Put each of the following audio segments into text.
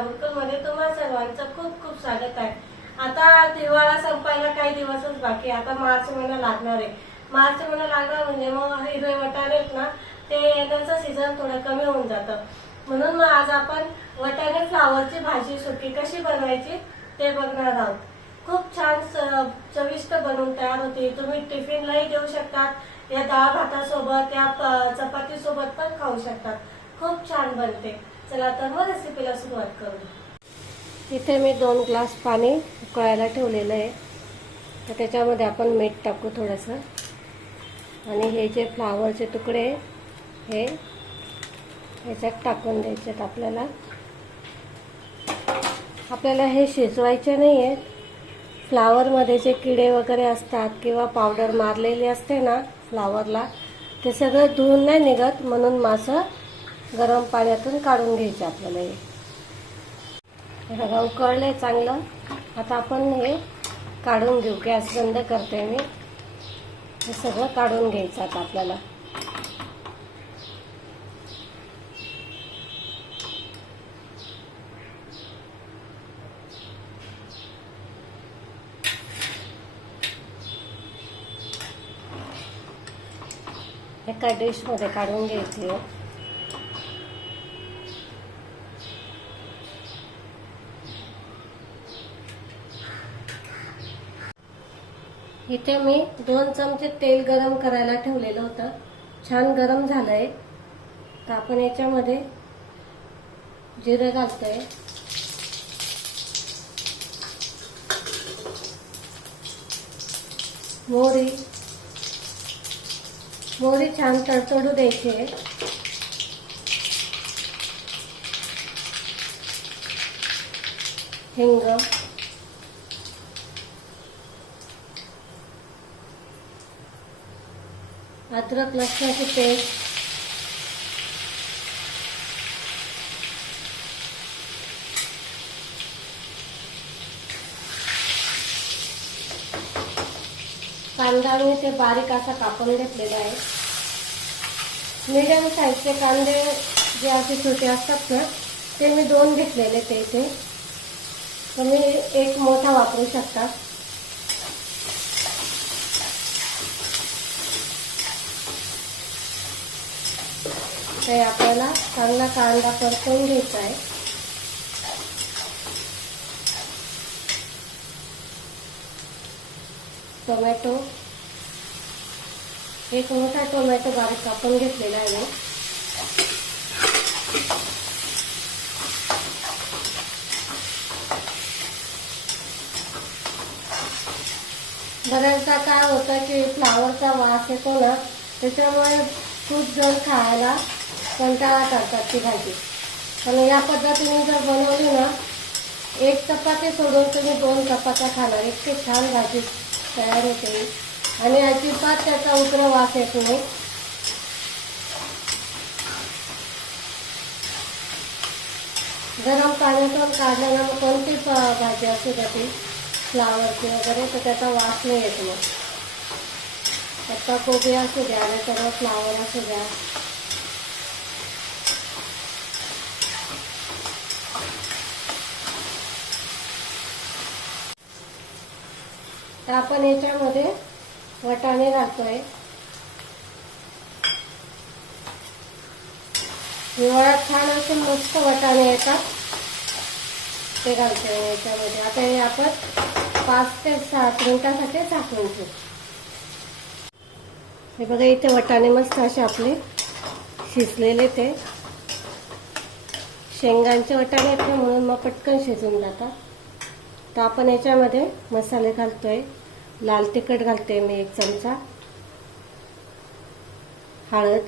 मध्ये तुम्हा सर्वांचं खूप खूप स्वागत आहे. आता दिवाळा संपायला काही दिवसच बाकी आता मार्च महिना लागणार आहे. मार्च महिना लागणार म्हणजे मग हिरवे वटाणे आहेत ना ते येण्याचं सीझन थोडं कमी होऊन जातं. म्हणून मग आज आपण वटाणे फ्लावरची भाजी सुकी कशी बनवायची ते बघणार आहोत. खूप छान चविष्ट बनवून तयार होते. तुम्ही टिफिनलाही देऊ शकतात. या डाळ भातासोबत या चपातीसोबत पण खाऊ शकतात. खूप छान बनते. चला तर मग रेसिपीला सुरुवात करू. इथे मी दोन ग्लास पाणी उकळायला ठेवलेलं आहे. तर त्याच्यामध्ये आपण मीठ टाकू थोडंसं. आणि हे जे फ्लावरचे तुकडे हे ह्याच्यात टाकून द्यायचे आहेत आपल्याला. आपल्याला हे शिजवायचे नाही आहेत फ्लावरमध्ये जे किडे वगैरे असतात किंवा पावडर मारलेली असते ना फ्लावरला ते सगळं धुवून नाही निघत म्हणून मासं गरम पाण्यातून काढून घ्यायचे आपल्याला हे. हे बघा आहे चांगलं. आता आपण हे काढून घेऊ. गॅस बंद करते मी. हे सगळं काढून घ्यायचं आता आपल्याला. एका डिशमध्ये काढून घ्यायची इथे मी दोन चमचे तेल गरम करायला ठेवलेलं होतं. छान गरम झालंय. तर आपण याच्यामध्ये जिरं घालतोय. मोहरी. मोहरी छान तडतडू द्यायची आहे. हिंग. अद्रक लसणाची पेस्ट कांदा मी ते बारीक असा कापून घेतलेला आहे. मीडियम साईजचे कांदे जे असे छोटे असतात ना ते मी दोन घेतलेले ते इथे. तुम्ही एक मोठा वापरू शकता. ते आपल्याला चांगला कांदा परतवून घ्यायचा आहे. टोमॅटो. एक मोठा टोमॅटो बारीक कापून घेतलेला आहे बऱ्याचदा काय होतं की फ्लावरचा वास येतो ना त्याच्यामुळे खूप जण खायला कंटाळा करतात ती भाजी. पण या पद्धतीने जर बनवली ना एक चपाती सोडून तुम्ही दोन चपात्या खाणार. इतकी छान भाजी तयार होते आणि अजिबात त्याचा उग्र वास येत नाही. गरम पाण्यातून काढल्यानं मग कोणती भाजी असू द्या ती फ्लावरची वगैरे तर त्याचा वास नाही येत मग. पत्ता कोबी असू द्या आणि तर फ्लावर असू द्या. तर आपण याच्यामध्ये वटाणे घालतोय. हिवाळ्यात छान असे मस्त वटाणे येतात. ते घालतोय याच्यामध्ये. आता हे आपण पाच ते सात मिनिटासाठी झाकून ठेवू. हे बघा इथे वटाणे मस्त असे आपले शिजलेले ते. शेंगांचे वटाणे आहेत म्हणून मग पटकन शिजून जातात. तर आपण याच्यामध्ये मसाले घालतोय. लाल तिखट घालते मी एक चमचा. हळद.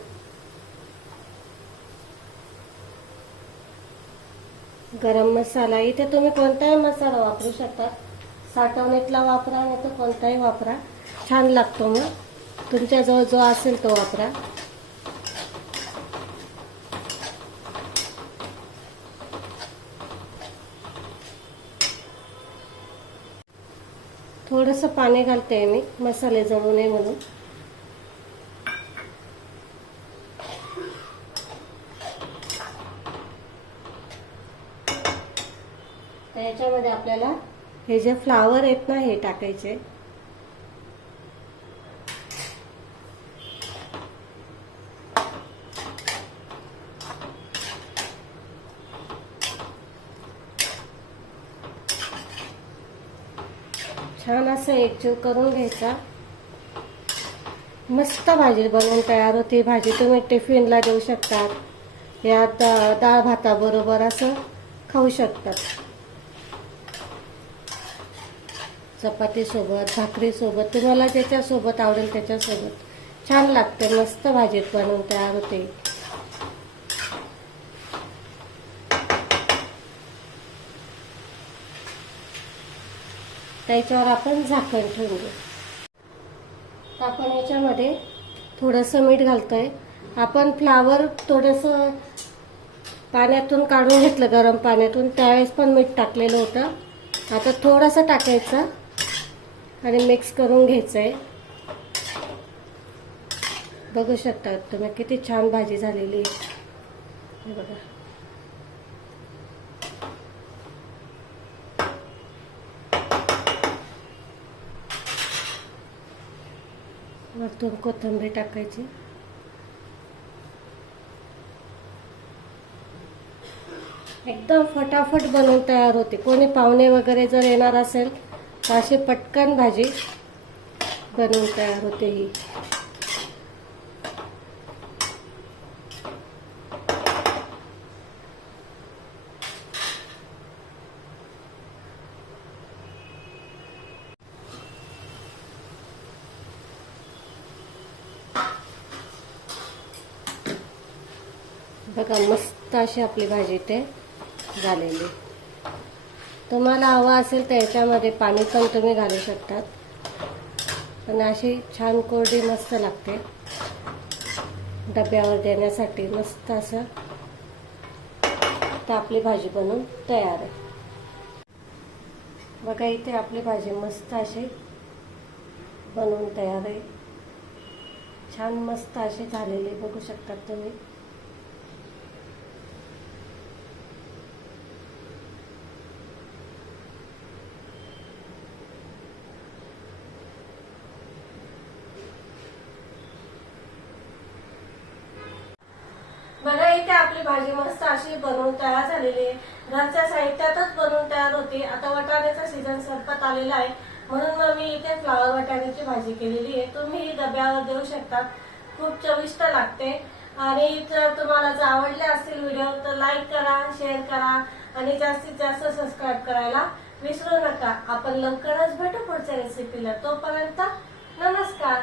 गरम मसाला. इथे तुम्ही कोणताही मसाला वापरू शकता. साठवणीतला वापरा नाही तर कोणताही वापरा. छान लागतो मग. तुमच्याजवळ जो असेल तो वापरा. थोडंसं पाणी घालते मी मसाले जळू नये म्हणून. याच्यामध्ये आपल्याला हे जे फ्लावर आहेत ना हे टाकायचे. छान असं एकजीव करून घ्यायचा. मस्त भाजी बनवून तयार होती. भाजी तुम्ही टिफिनला देऊ शकतात या दा- डाळ भाताबरोबर असं खाऊ शकतात. चपातीसोबत भाकरीसोबत तुम्हाला ज्याच्यासोबत आवडेल त्याच्यासोबत. छान लागते. मस्त भाजीत बनवून तयार होते. त्याच्यावर आपण झाकण ठेवून घेऊ आपण याच्यामध्ये थोडंसं मीठ घालतोय. आपण फ्लावर थोडंसं पाण्यातून काढून घेतलं गरम पाण्यातून. त्यावेळेस पण मीठ टाकलेलं होतं. आता थोडंसं टाकायचं आणि मिक्स करून घ्यायचं आहे बघू शकता तुम्ही किती छान भाजी झालेली आहे. बघा. वरतून कोथिंबीर टाकायची. एकदम फटाफट बनवून तयार होते. कोणी पाहुणे वगैरे जर येणार असेल तर अशी पटकन भाजी बनवून तयार होते ही. बघा मस्त अशी आपली भाजी ते झालेली. तुम्हाला हवं असेल तर याच्यामध्ये पाणी पण तुम्ही घालू शकतात. पण अशी छान कोरडी मस्त लागते. डब्यावर देण्यासाठी मस्त असं तर आपली भाजी बनवून तयार आहे. बघा इथे आपली भाजी मस्त अशी बनवून तयार आहे. छान मस्त अशी झालेली बघू शकतात तुम्ही बघा इथे आपली भाजी मस्त अशी बनवून तयार झालेली आहे. घरच्या साहित्यातच बनवून तयार होते. आता वटाण्याचा सीझन संपत आलेला आहे. म्हणून मग मी इथे फ्लावर वटाण्याची भाजी केलेली आहे. तुम्ही ही डब्यावर देऊ शकता. खूप चविष्ट लागते. आणि जर तुम्हाला जर आवडले असतील व्हिडिओ तर लाईक करा शेअर करा आणि जास्तीत जास्त सबस्क्राईब करायला विसरू नका. आपण लवकरच भेटू पुढच्या रेसिपीला तोपर्यंत नमस्कार.